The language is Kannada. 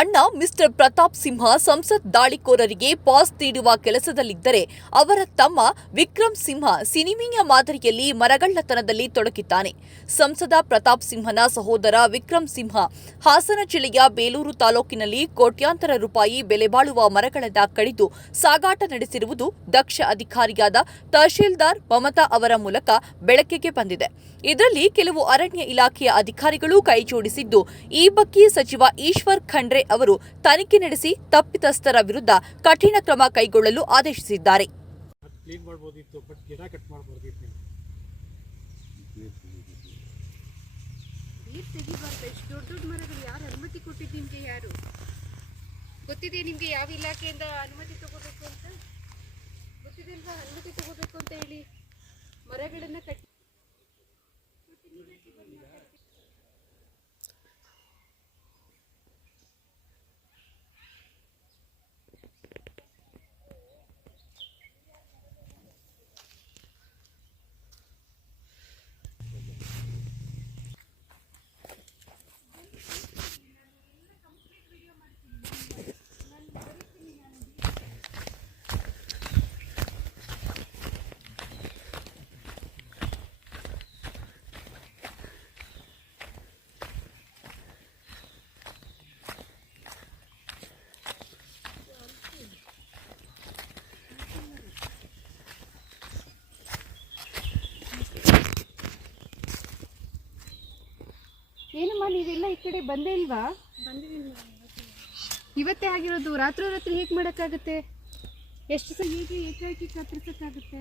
ಅಣ್ಣ ಮಿಸ್ಟರ್ ಪ್ರತಾಪ್ ಸಿಂಹ ಸಂಸತ್ ದಾಳಿಕೋರರಿಗೆ ಪಾಸ್ ನೀಡುವ ಕೆಲಸದಲ್ಲಿದ್ದರೆ ಅವರ ತಮ್ಮ ವಿಕ್ರಮ್ ಸಿಂಹ ಸಿನಿಮೀಯ ಮಾದರಿಯಲ್ಲಿ ಮರಗಳ್ಳತನದಲ್ಲಿ ತೊಡಗಿದ್ದಾನೆ. ಸಂಸದ ಪ್ರತಾಪ್ ಸಿಂಹನ ಸಹೋದರ ವಿಕ್ರಮ್ ಸಿಂಹ ಹಾಸನ ಜಿಲ್ಲೆಯ ಬೇಲೂರು ತಾಲೂಕಿನಲ್ಲಿ ಕೋಟ್ಯಾಂತರ ರೂಪಾಯಿ ಬೆಲೆ ಬಾಳುವ ಮರಗಳನ್ನು ಕಡಿದು ಸಾಗಾಟ ನಡೆಸಿರುವುದು ದಕ್ಷ ಅಧಿಕಾರಿಯಾದ ತಹಶೀಲ್ದಾರ್ ಮಮತಾ ಅವರ ಮೂಲಕ ಬೆಳಕಿಗೆ ಬಂದಿದೆ. ಇದರಲ್ಲಿ ಕೆಲವು ಅರಣ್ಯ ಇಲಾಖೆಯ ಅಧಿಕಾರಿಗಳು ಕೈಜೋಡಿಸಿದ್ದು, ಈ ಬಗ್ಗೆ ಸಚಿವ ಈಶ್ವರ್ ಖಂಡ್ರೆ ಅವರು ತನಿಖೆ ನಡೆಸಿ ತಪ್ಪಿತಸ್ಥರ ವಿರುದ್ಧ ಕಠಿಣ ಕ್ರಮ ಕೈಗೊಳ್ಳಲು ಆದೇಶಿಸಿದ್ದಾರೆ. ಗೊತ್ತಿದೆ ನಿಮಗೆ ಯಾವ ಇಲಾಖೆಯಿಂದ ಅನುಮತಿ ತಗೋಬೇಕು ಅಂತ? ಗೊತ್ತಿದೆ ಅಲ್ವಾ ಅನುಮತಿ ತಗೋಬೇಕು ಅಂತ ಹೇಳಿ ಮರಗಳನ್ನು ಕಟ್ಟಿ ಏನಮ್ಮ ನೀವೆಲ್ಲ ಈ ಕಡೆ ಬಂದೇ ಇಲ್ವಾ? ಇವತ್ತೇ ಆಗಿರೋದು. ರಾತ್ರಿ ಹೇಗೆ ಮಾಡೋಕ್ಕಾಗುತ್ತೆ? ಎಷ್ಟು ಸಹ ಹೇಗೆ ಏಕಾಏಕಿ ಕತ್ತರಿಸೋಕ್ಕಾಗುತ್ತೆ?